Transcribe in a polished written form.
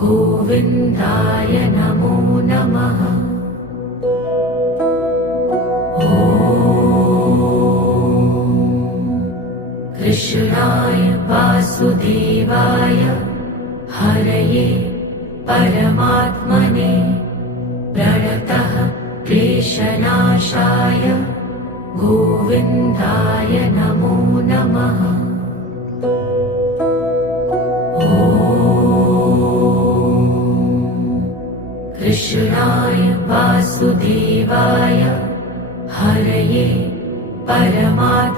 गोविन्दाय नमो नमः। कृष्णाय वासुदेवाय हरये परमात्मने प्रणतः क्लेशनाशाय गोविन्दाय नमो नमः। कृष्णाय वासुदेवाय हरये परमात्मने